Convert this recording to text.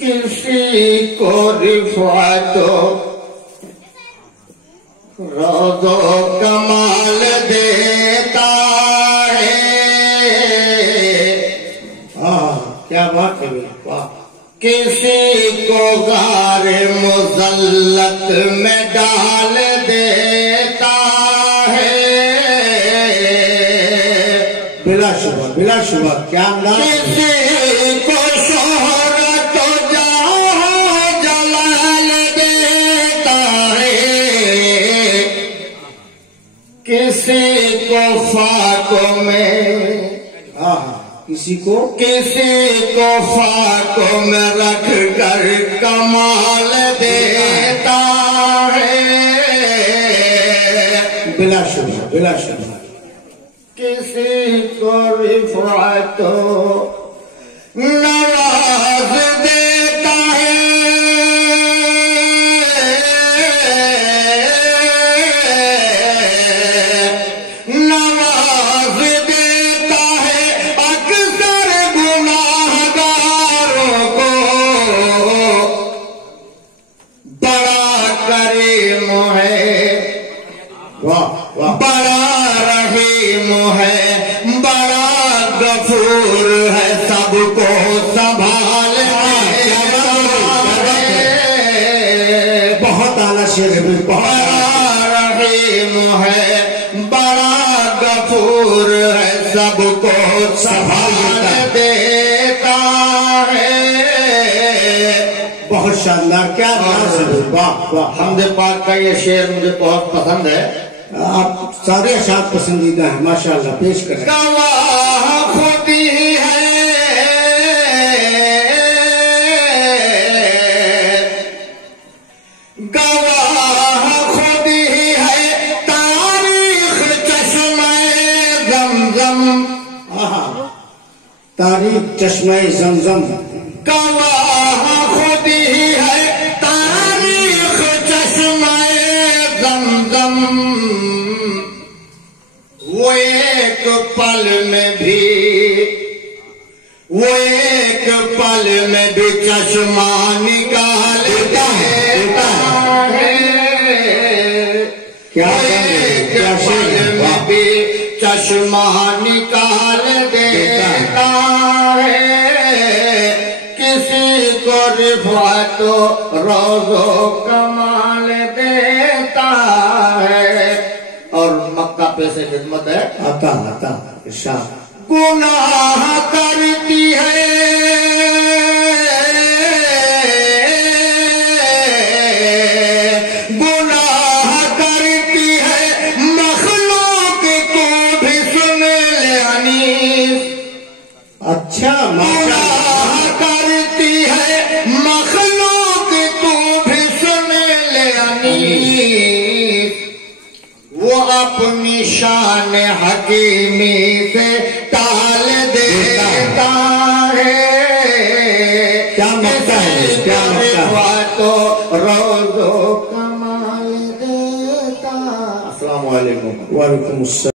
کسی کو رفعت روض و کمال دیتا ہے. کیا بات ہے. کسی کو غار مذلت میں ڈال دیتا ہے. بلا شبہ بلا شبہ. کیا انداز. کسی کو شہرت و جاہ جلال دیتا ہے. کسی کو فاقوں میں کسی کو فاقوں میں رکھ کر کمال دیتا ہے. بلا شبہ بلا شبہ. کسی کو رفعت نواز دیتا ہے. نواز دیتا ہے اکثر گناہگاروں کو. بڑا کریم ہے بڑا رحیم ہے بڑا غفور ہے سب کو سنبھال بہت اعلیٰ شعر ہے. بڑا رحیم ہے بڑا غفور ہے سب کو سنبھال دیتا ہے. بہت شاندار. کیا انداز ہے. واہ واہ. حمد پاک کا یہ شعر مجھے بہت پسند ہے. آپ سارے اشعار پسندیدہ ہیں ماشاءاللہ. پیش کریں. گواہ خودی ہے گواہ خودی ہے تاریخ چشمہ زمزم. تاریخ چشمہ زمزم. گواہ خودی ہے تاریخ چشمہ زمزم. وہ ایک پل میں بھی چشمہ نکال دیتا ہے. کیا پل میں بھی چشمہ نکال دیتا ہے. کسی کو رفعت روض و کمال دیتا ہے. اور مکہ پہ سے خدمت ہے. آتا ارشاد. گناہ کرتی ہے گناہ کرتی ہے مخلوق تو بھی سن لے انیس. اچھا. گناہ کرتی ہے مخلوق تو بھی سن لے انیس. وہ اپنی شان حکیمی سے ٹال دیتا ہے. کیا مقصد ہے. کیا مقصد. تو روز و کمال دیتا. السلام علیکم. وعلیکم السلام.